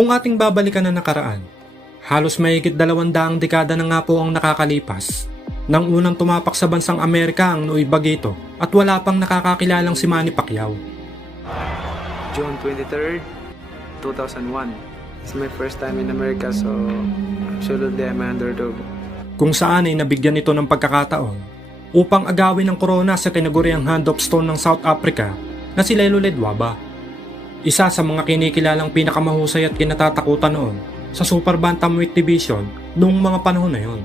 Kung ating babalikan na nakaraan, halos mahigit dalawandaang dekada na nga po ang nakakalipas nang unang tumapak sa bansang Amerika ang Noy Bagito at wala pang nakakakilalang si Manny Pacquiao. June 23rd, 2001. It's my first time in America, so absolutely I'm an underdog. kung saan ay nabigyan ito ng pagkakataon upang agawin ng corona sa tinaguriang hand of stone ng South Africa na si Lelo Ledwaba. Isa sa mga kinikilalang pinakamahusay at kinatatakutan noon sa Super Bantamweight Division noong mga panahon na yon.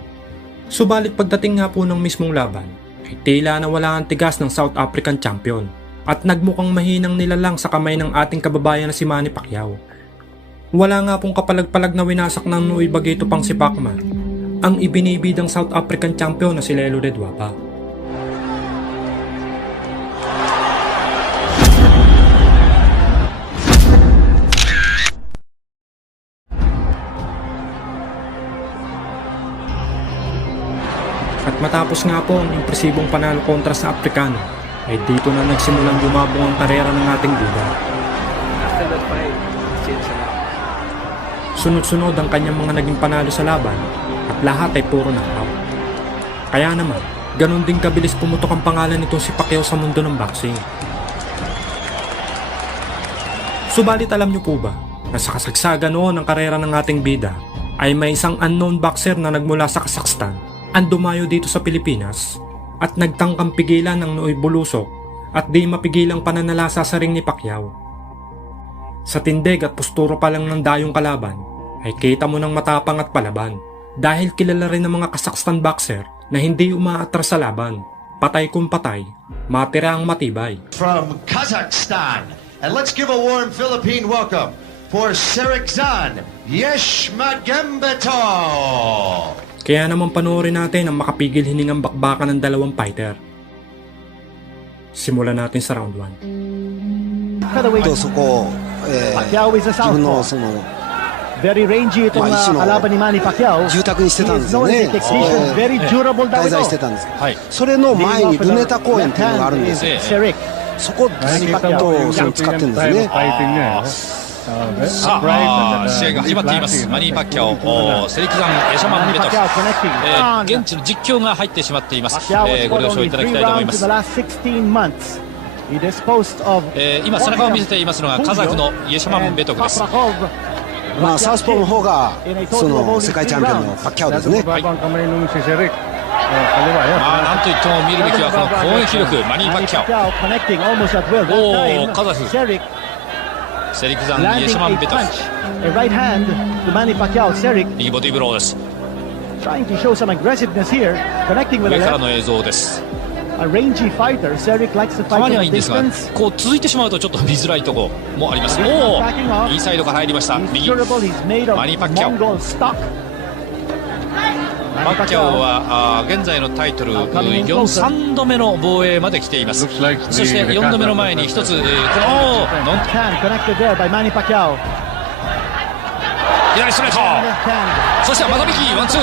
Subalit pagdating nga po ng mismong laban, ay tila na wala ang tigas ng South African champion at nagmukhang mahinang nilalang sa kamay ng ating kababayan na si Manny Pacquiao. Wala nga pong kapalag-palag na winasak ng Nui Bagito pang si Pacman ang ibinibidang South African champion na si Lelo Ledwapa. At matapos nga po ang impresibong panalo kontra sa Afrikano, ay dito na nagsimulang bumabong ang karera ng ating bida. Sunod-sunod ang kanyang mga naging panalo sa laban at lahat ay puro knockout. Kaya naman, ganun din kabilis pumutok ang pangalan nitong si Pacquiao sa mundo ng boxing. Subalit alam niyo po ba na sa kasagsagan noon ng karera ng ating bida ay may isang unknown boxer na nagmula sa Kazakhstan ang dumayo dito sa Pilipinas at nagtangkang pigilan ng nooy bulusok at di mapigilang pananalasa sa ring ni Pacquiao. Sa tindig at posturo pa lang ng dayong kalaban, ay kita mo ng matapang at palaban dahil kilala rin ng mga Kazakhstan boxer na hindi umaatras sa laban. Patay kung patay, matira ang matibay. from Kazakhstan. And let's give a warm Philippine welcome for Serikzan Yeshmagembeto. Kaya naman panoorin natin ang makapigil hiningang bakbakan ng dalawang fighter. Simulan natin sa round 1. と featherweight そこを、えー Pacquiao is a 自分の southpaw. その Very rangy itong Ma, uh, sino- kalaban ni Manny Pacquiao. 住宅にしてたんですよ He ね is known as a technician, そこ very で durable daw 滞在 ito. してたんですはい。それの前にルネタ公園っていうのがあるんですよ Is Serik. そこをずっとその使ってるんですね さあ、試合が始まっています。マニー・パッキャオ、セリクザン・エシャマン・ベト.え.ー現地の実況が入ってしまっています。えーご了承いただきたいと思います the。last 16 months. He disposed of えー今背中を見せていますのがカザフのイエシャマン・ベトフです。まあサウスポーの方がその世界チャンピオンのパッキャオですね Ay. まあなんといっても見るべきはこの攻撃力、マニー・パッキャ. That おー time, カザフ Serik オ。セリクザン・イエ landing シャマ a right hand to Manny Pacquiao. Serik 右ボディーブローです。trying to show some aggressiveness here. Connecting with 上 a から left. の映像です。A rangy fighter. Serik likes to た fight まにはいいんですがこう続いてしまうとちょっと見づらいところもあります。おお、インサイドから入りました。右。durable. He's made of Manny Pacquiao. Mongol stock. マッキャオはあ現在のタイトル3度目の防衛まで来ています。そして4度目の前に1つ、左ストレート。そしてマザビワンツー。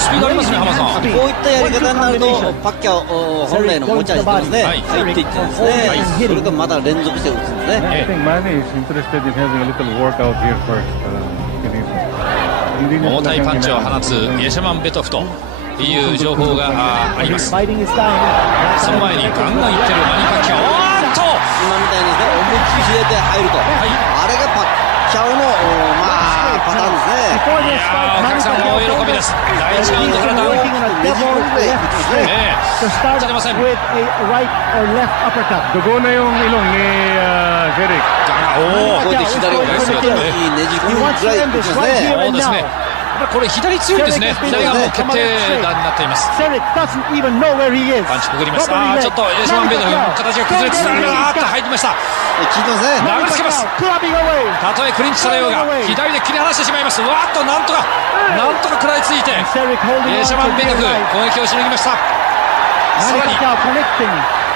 あスピードありますね、浜さん。こういったやり方になると.パッキャオ本来の持ち味ですね、はい入っていってですね、はいそれがまた連続して打つんですね。Eh. I think Manny is interested in having a little workout here first. Uh, hindi niya 重たいパンチを放つイエシャマン・ベトフという情報があります。その前にガンガンいってるマニー・パッキャオ。おーっと今みたいにですね、思いっきり入れて入ると、あれがパッキャオの、喜びです。第1ラウンドからダウン。ねえ出ません with a right or left uppercut dugo na yung ilong ni Derek おおこれで左を返すよねねじ込みづらいですね。そうですね。これ左強いですね。左がもう決定打になっています。パンチくぐります。Double あー leg. ちょっとエシャマン・ベトフ Manny Pacquiao. 形が崩れつつあるがっと入りました。流れつけます.たとえクリンチされようが左で切り離してしまいます。わーっとなんとかなんとか食らいついてエシャマン・ベト the フ right. 攻撃をしのぎました。さらに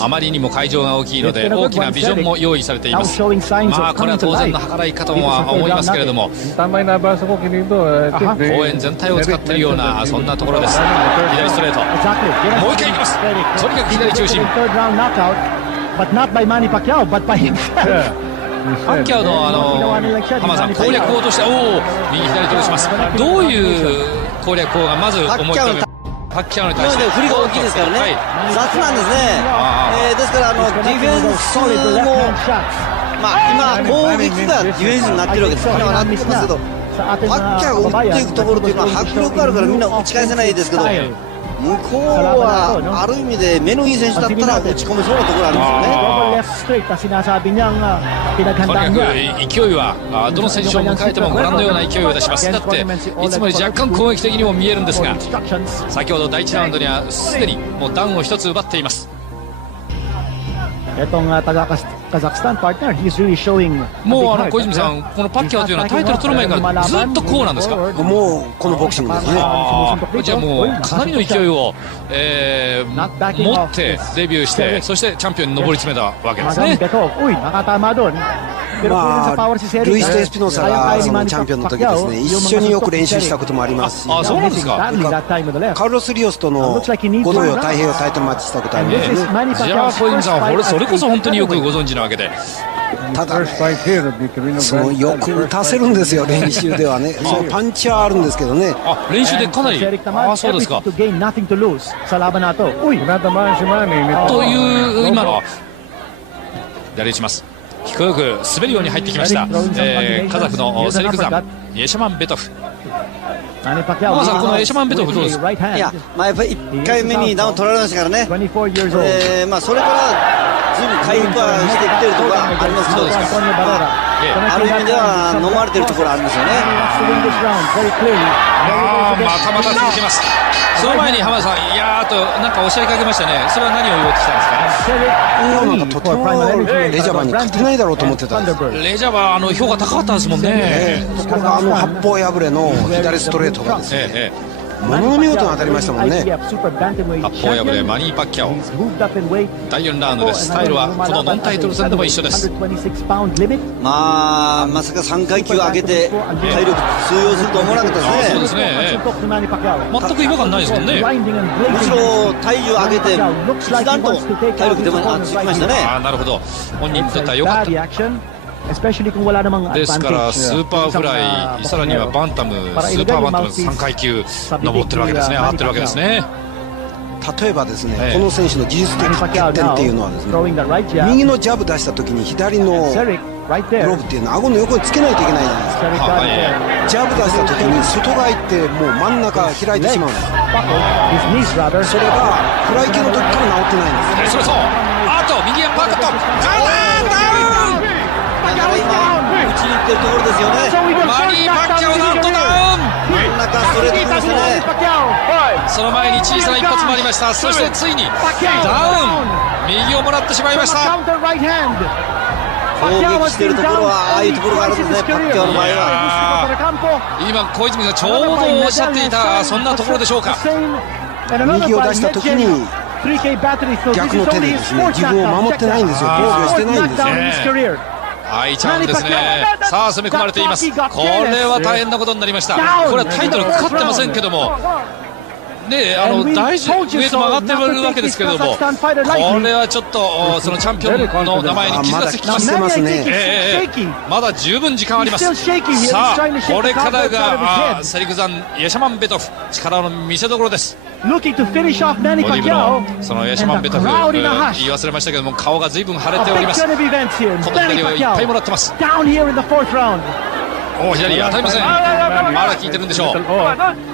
あまりにも会場が大きいので大きなビジョンも用意されています。まあ of これは当然.の計らいかとは思いますけれども。応援全体を使っているようなそんなところです。左ストレート.もう一回いきます。とにかく左中心。Third round knockout, but not by Manny Pacquiao, but by himself. Yeah. You パッキャオのあの浜田さん攻略法としておお右左とします。どういう攻略法がまず思い浮かべパッキャオに対して振りが大きいですからね。はい。雑なんですね。えーですからあのディフェンスも.まあ今攻撃がディフェンスになってるわけです。今はなってますけどパッキャーが打っていくところというのは迫力あるからみんな打ち返せないですけど向こうはある意味で目のいい選手だったら打ち込めそうなところあるんですよね uh, とにか.く勢いはあどの選手を迎えてもご覧のような勢いを出しますだっていつもより若干攻撃的にも見えるんですが.先ほど第1ラウンドにはすでにもうダウンを1つ奪っていますもうあの小泉さん、このパッキャオというのはタイトル取る前からずっとこうなんですか？もうこのボクシングですね。じゃもうかなりの勢いを、えー、持ってデビューして、そしてチャンピオンに上り詰めた。ルイスエスピノサがそのチャンピオンの時ですね。一緒によく練習したこともあります。あ,そうなんですか？カルスリオスとの五度太平洋タイトマッチした、じゃ小泉さん、それこそ本当によくご存知な。わけで。ただ、そうよく打たせるんですよ、練習ではね、そパンチはあるんですけどね、あ練習でかなり、あそうですか。という、今の。は、左打ます、低く滑るように入ってきました、えー、カザフのセリクザ。エシャマン・ベトフ。さんこのエシャマンベトフどうですか？いやまあやっぱり1回目にダウン取られましたからね。24 years old. えーまあそれから随分回復はしてきてるところがありますけど。そうですか Antonio Barrera. ええある意味では飲まれてるところあるんですよね。またまた続きますその前に浜田さんいやーとなんかおっしゃりかけましたね。それは何を言おうとしたんですか？Cedric なんかとてもレジャバに勝てないだろうと思ってたんです.レジャーはあの評価高かったですもんね。ところがあの八方破れの左ストレートがですねえええものの見事に当たりましたもんね Super Bantamweight 八方破れ.マニー・パッキャオ.第4ラウンドですスタイルはこのノンタイトル戦でも一緒です126 pound limit. まあまさか3階級上げて体力通用すると思わなかったあーそうでねですすね.全く違和感ないですもんねむし.ろ体重上げて一段と体力出まつきましたねああなるほど本人にとっては良かった. Especially kung wala namang ですから advantage. スーパーフライさらにはバンタムスーパーバンタム3階級上ってるわけですね上がってるわけですね例えばですねええこの選手の技術的欠点っていうのはですね.右のジャブ出した時に左のグ.ローブっていうのは顎の横につけないといけないじゃないですか.ジャブ出した時に外側行ってもう真ん中開いてしまうんです.それがフライ級の時から治ってないんですえそれそうあと右へパーカットってるところですよね。マニー・パッキャオなんと.ダウン。真ん中ストレートきました Manny ね.その前に小さな一発もありました。そしてついにダウン。右をもらってしまいました.攻撃してるところはああいうところがあるんですねパッキャオの場合は今小泉がちょうどおっしゃっていたそんなところでしょうか。右を出した時に逆の手でですね自分を守ってないんですよ。防御してないんですよ。ねはいチャンですね。さあ攻め込まれています。これは大変なことになりました。これはタイトルかかってませんけどもねえあの大事ウェイトも上がってるわけですけれどもこれはちょっとそのチャンピオンの名前に傷がつきますねええええまだ十分時間ありますさあこれからがセリクザンイェシャマンベトフ力の見せ所です Looking to finish off Manny ボディブ.のそのイェシャマンベトフ.言い忘れましたけども顔が随分腫れております.この左をいっぱいもらってます.おお左当たりませんまだ効いてるんでしょう.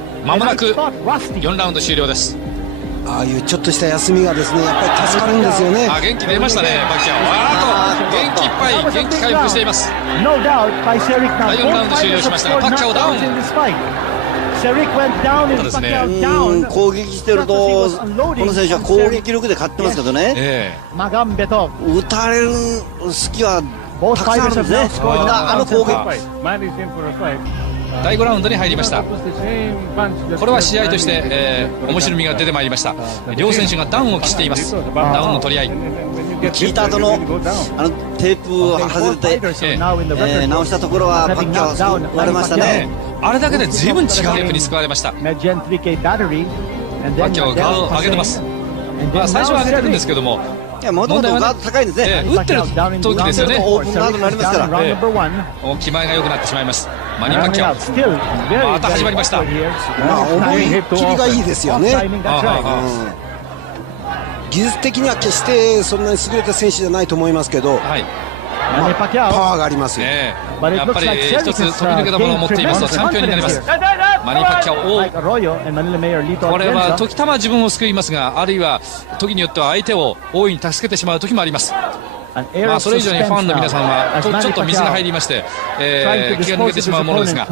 まもなく4ラウンド終了です。ああいうちょっとした休みがですねやっぱり助かるんですよね。元気出ましたねバキアわーと元気いっぱい元気回復しています。第4ラウンド終了ダウン、攻撃してると、この選手は攻撃力で勝ってますけどね、打たれる隙はたくさんすね、第5ラウンドに入りました。これは試合として、えー面白みが出てまいりました。両選手がダウンを期しています。ダウンの取り合い。聞いた後のあのテープを外れてえー直したところはパッキャオは割れましたね。あれだけで随分違うテープに救われました。Medjen 3K battery. And then パッキャオはガードを上げてます。まあ最初は上げてるんですけどもいやもともとガード高いんですね。ええ打ってる時ですよね。オープンガードになりますから。ええ number one. お気前が良くなってしまいますマニパキャまた始まりました、まあ、思い切りがいいですよね。技術的には決してそんなに優れた選手じゃないと思いますけど、パワーがあります、ね、やっぱり一つ飛び抜けたものを持っていますとチャンピオンになります。マニパキャオこれは時たま自分を救いますがあるいは時によっては相手を大いに助けてしまう時もあります。それ以上にファンの皆さんはちょっと水が入りまして、えー、気が抜けてしまうものですが、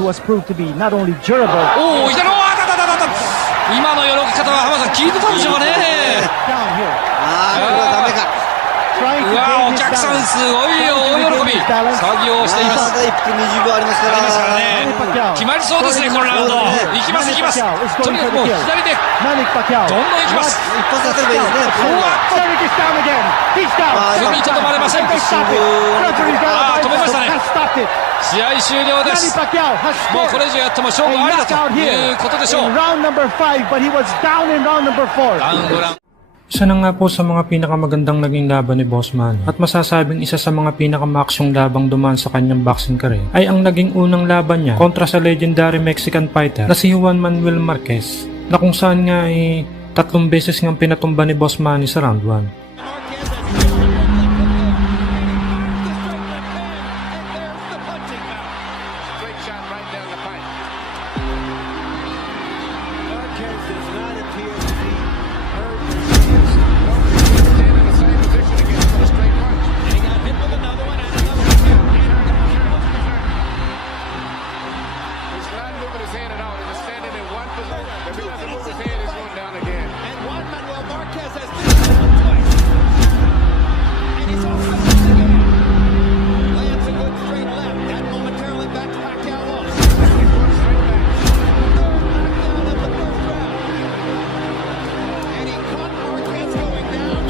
おお、いたの、あたたたた、今の喜び方は浜田さん、聞いてたんでしょうかね。お客さんすごい大喜び。作業をしています,決まりそうですねこのラウンド。行きます行きます。とにかくもう左でどんどん行きます。一発当てれとみとどまれません。あ止めましたね。試合終了です。もうこれ以上やっても勝負ありだということでしょう。ラウンドラン。Isa na nga po sa mga pinakamagandang naging laban ni Bossman at masasabing isa sa mga pinakamaksyong labang dumaan sa kanyang boxing career ay ang naging unang laban niya kontra sa legendary Mexican fighter na si Juan Manuel Marquez na kung saan nga ay tatlong beses ngang pinatumba ni Boss Manny sa round 1.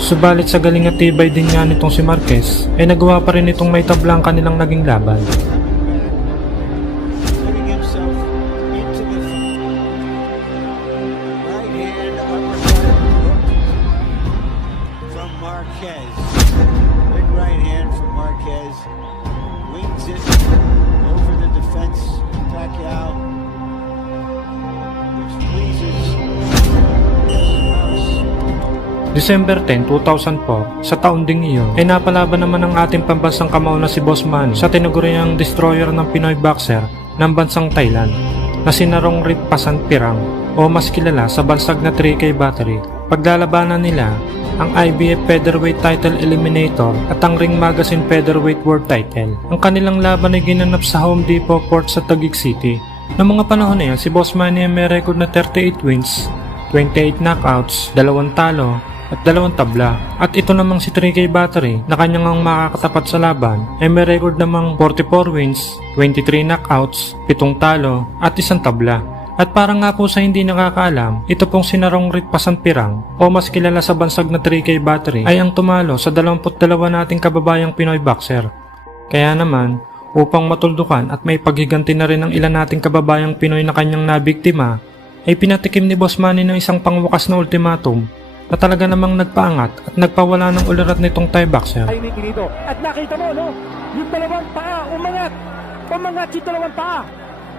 Subalit sa galing at tibay din nga nitong si Marquez ay nagawa pa rin itong may tablang kanilang naging laban. over the defense. Pacquiao. Which pleases. December 10, 2004, sa taon ding iyon, ay napalaban naman ng ating pambansang kamao na si Boss Manny sa tinaguriang destroyer ng Pinoy boxer ng bansang Thailand na si Narong Rit Pasan o mas kilala sa bansag na 3K battery. Paglalabanan nila ang IBF Featherweight Title Eliminator at ang Ring Magazine Featherweight World Title. Ang kanilang laban ay ginanap sa Home Depot Court sa Taguig City. Noong mga panahon na yan, si Boss Manny ay may record na 38 wins, 28 knockouts, dalawang talo, at dalawang tabla. At ito namang si 3K Battery na kanyang ang makakatapat sa laban ay may record namang 44 wins, 23 knockouts, 7 talo at isang tabla. At para nga po sa hindi nakakaalam, ito pong sinarong Rit Pasampirang o mas kilala sa bansag na 3K Battery ay ang tumalo sa 22 nating kababayang Pinoy boxer. Kaya naman, upang matuldukan at may paghiganti na rin ng ilan nating kababayang Pinoy na kanyang nabiktima, ay pinatikim ni Boss Manny ng isang pangwakas na ultimatum na talaga namang nagpaangat at nagpawala ng ulirat nitong Thai boxer. Dito. At nakita mo, no? Yung dalawang paa, umangat. Umangat yung dalawang paa.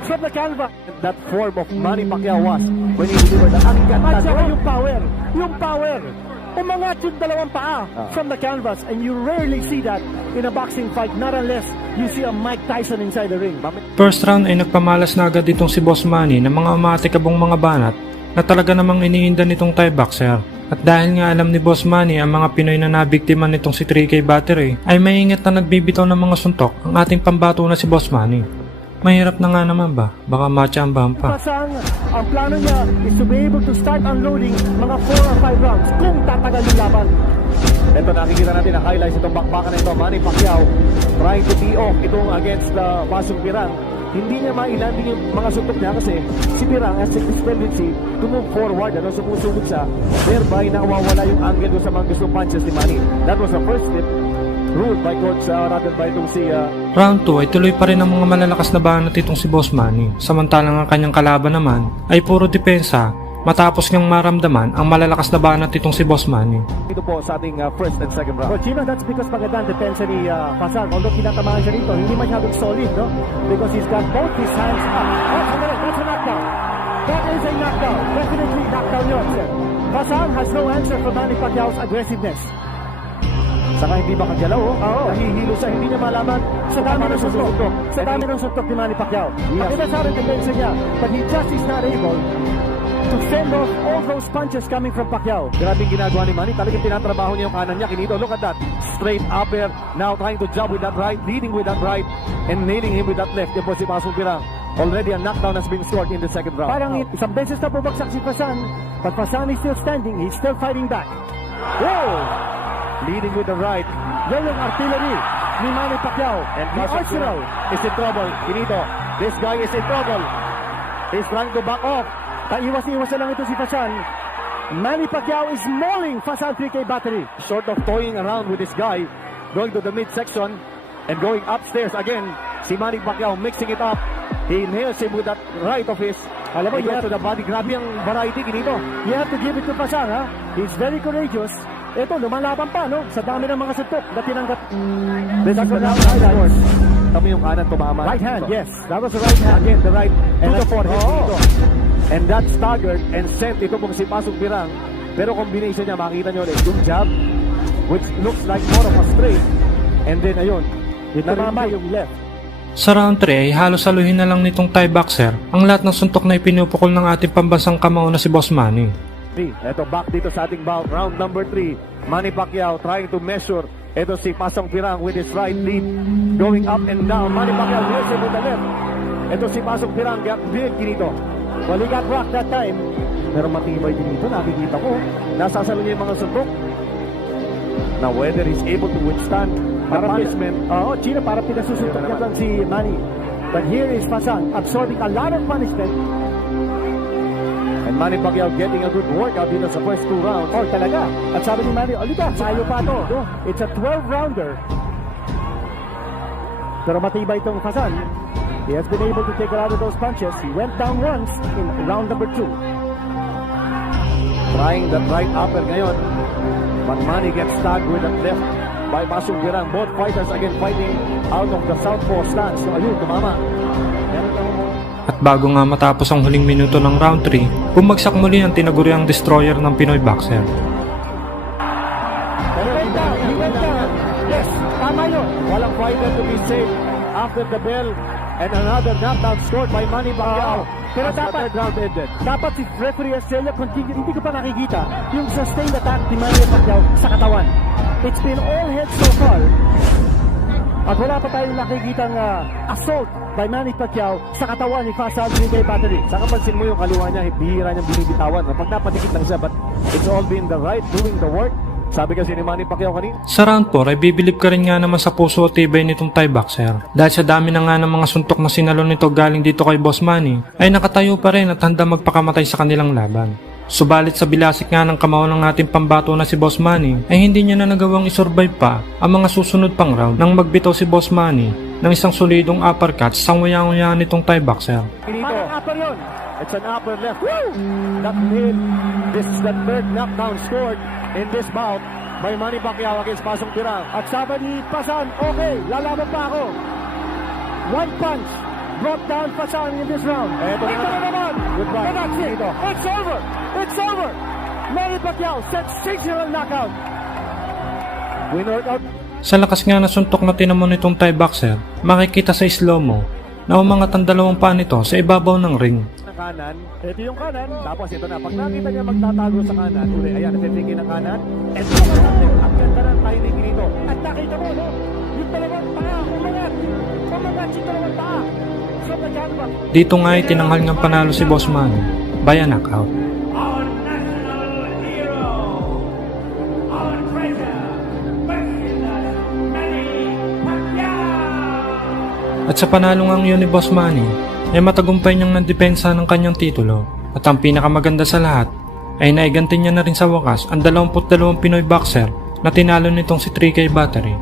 From the canvas. That form of Manny Pacquiao was when he delivered the angkat. At saka yung power. Yung power. Umangat yung dalawang paa from the canvas. And you rarely see that in a boxing fight. Not unless you see a Mike Tyson inside the ring. First round ay nagpamalas na agad itong si Boss Manny ng mga umatikabong mga banat na talaga namang iniinda nitong Thai boxer. At dahil nga alam ni Boss Manny ang mga Pinoy na nabiktima nitong si 3K Battery, ay maingat na nagbibitaw ng mga suntok ang ating pambato na si Boss Manny. Mahirap na nga naman ba? Baka matsambahan pa. Ang plano niya is to be able to start unloading mga 4 or 5 rounds kung tatagal yung laban. Ito nakikita natin ang highlights itong bakbakan na ito. Manny Pacquiao trying to tee off itong against the Basong Pirang. Hindi niya mailanding yung mga suntok niya kasi si Pirang has this tendency to move forward. Ano, sumusugod siya. Thereby, nakawawala yung angle doon sa mga gustong punches ni Manny. That was the first step ruled by coach uh, rather by itong si uh, Round 2 ay tuloy pa rin ang mga malalakas na banat itong si Boss Manny. Samantalang ang kanyang kalaban naman ay puro depensa matapos niyang maramdaman ang malalakas na banat itong si Boss Manny. dito po sa ating uh, first and second round. For Chino, that's because maganda ang depensa ni uh, Fasan. Although kinatamaan siya rito, hindi masyadong solid, no? Because he's got both his hands up. Oh, sandali, that's a knockdown. That is a knockdown. Definitely knockdown yun, sir. Fasan has no answer for Manny Pacquiao's aggressiveness. Saka hindi makagalaw, oh. Oo. Nahihilo siya, hindi niya malaman sa dami ng suntok. Sa dami ng suntok ni Manny Pacquiao. Pakita sa akin depensa niya, but he just is not able to fend off all those punches coming from Pacquiao. Grabe yung ginagawa ni Manny. Talagang tinatrabaho niya yung kanan niya. Kinito, look at that. Straight upper. Now trying to jab with that right, leading with that right, and nailing him with that left. Yan po si Pasong Pirang. Already a knockdown has been scored in the second round. Parang isang beses na bumagsak si Fasan, but Fasan is still standing. He's still fighting back. Whoa! Leading with the right. Yan yung artillery ni Manny Pacquiao. And the arsenal is in trouble. Kinito, this guy is in trouble. He's trying to back off. Paiwas-iwas na lang ito si Fasan. Manny Pacquiao is mauling Fasan 3K battery. Sort of toying around with this guy, going to the midsection and going upstairs again. Si Manny Pacquiao mixing it up. He nails him with that right of his. Alam mo, you have to the body. Grabe ang variety kinito. You have to give it to Fasan, ha? He's very courageous. Ito, lumalaban pa, no? Sa dami ng mga suntok na tinanggap. This is the round highlights. Tama yung kanan tumama. Right hand, yes. That was the right hand. Again, the right. And to the forehead dito. And that staggered and sent ito pong si Pasong Pirang. Pero combination niya, makita niyo ulit, yung jab, which looks like more of a straight. And then, ayun, tumama yung left. Sa round 3 ay halos saluhin na lang nitong Thai boxer ang lahat ng suntok na ipinupukol ng ating pambansang kamao na si Boss Manny. Ito back dito sa ating bout. Round number 3. Manny Pacquiao trying to measure. Ito si Pasong Pirang with his right lead. Going up and down. Manny Pacquiao measure with the left. Ito si Pasong Pirang. Big dito. Got rocked that time. Pero matibay din dito. Nakikita ko. Nasasalo niya yung mga suntok. Now whether he's able to withstand the punishment. Oo, Chino para pinasusuntok niya lang si Manny. But here is Fasan absorbing a lot of punishment And Manny Pacquiao getting a good workout dito sa first two rounds. Oh, talaga. At sabi ni Manny, Olika, sayo pa to. It's a 12-rounder. Pero matibay itong Fasan. He has been able to take a lot of those punches. He went down once in round number two. Trying that right upper ngayon. But Manny gets stuck with that left by Masung Girang. Both fighters again fighting out of the southpaw stance. So ayun, tumama. At bago nga matapos ang huling minuto ng round 3, bumagsak muli ang tinaguriang destroyer ng Pinoy boxer. He went down. He went down. Yes, tama yun. Walang fighter to be saved after the bell and another knockdown scored by Manny Pacquiao. Pero As dapat, third round ended. dapat si referee Estrella continue, hindi ko pa nakikita yung sustained attack ni Manny Pacquiao sa katawan. It's been all heads so far. At wala pa tayong nakikitang ah, assault by Manny Pacquiao sa katawan ni Fasan Brigay Battery. Saka pansin mo yung kaliwa niya, bihira niyang binibitawan. Pag napatikit lang siya, but it's all been the right doing the work. Sabi kasi ni Manny Pacquiao kanina, Sa round 4 ay bibilib ka rin nga naman sa puso at tibay nitong Thai boxer. Dahil sa dami na nga ng mga suntok na sinalo nito galing dito kay Boss Manny, ay nakatayo pa rin at handa magpakamatay sa kanilang laban. Subalit sa bilasik nga ng kamao ng ating pambato na si Boss Manny, ay hindi niya na nagawang isurvive pa ang mga susunod pang round nang magbitaw si Boss Manny ng isang solidong uppercut sa nguyang-nguya nitong Thai boxer. Parang upper yun. It's an upper left. That hit. This is the third knockdown scored in this bout by Manny Pacquiao against Pasong Pirang. At sabi ni Pasan, okay, lalaban pa ako. One punch brought down Pasan in this round. Ito na naman. Goodbye. And that's it. It's over. It's over. Manny Pacquiao, sensational knockout. Winner out Sa lakas nga na suntok na tinamo nitong Thai boxer, makikita sa slow-mo na umangat ang dalawang paa nito sa ibabaw ng ring. ng kanan. Ito yung kanan. Tapos ito na. Pag nakita niya magtatago sa kanan, uli, ayan, natitingin ng kanan. And so, ang ganda ng timing dito. At nakita mo, no? Yung dalawang paa, umangat. Umangat yung dalawang paa. Dito nga ay tinanghal ng panalo si Boss Manny by a knockout. At sa panalo ngang yun ni Boss Manny, ay matagumpay niyang nandepensa ng kanyang titulo. At ang pinakamaganda sa lahat, ay naiganti niya na rin sa wakas ang 22 Pinoy boxer na tinalo nitong si 3K Battery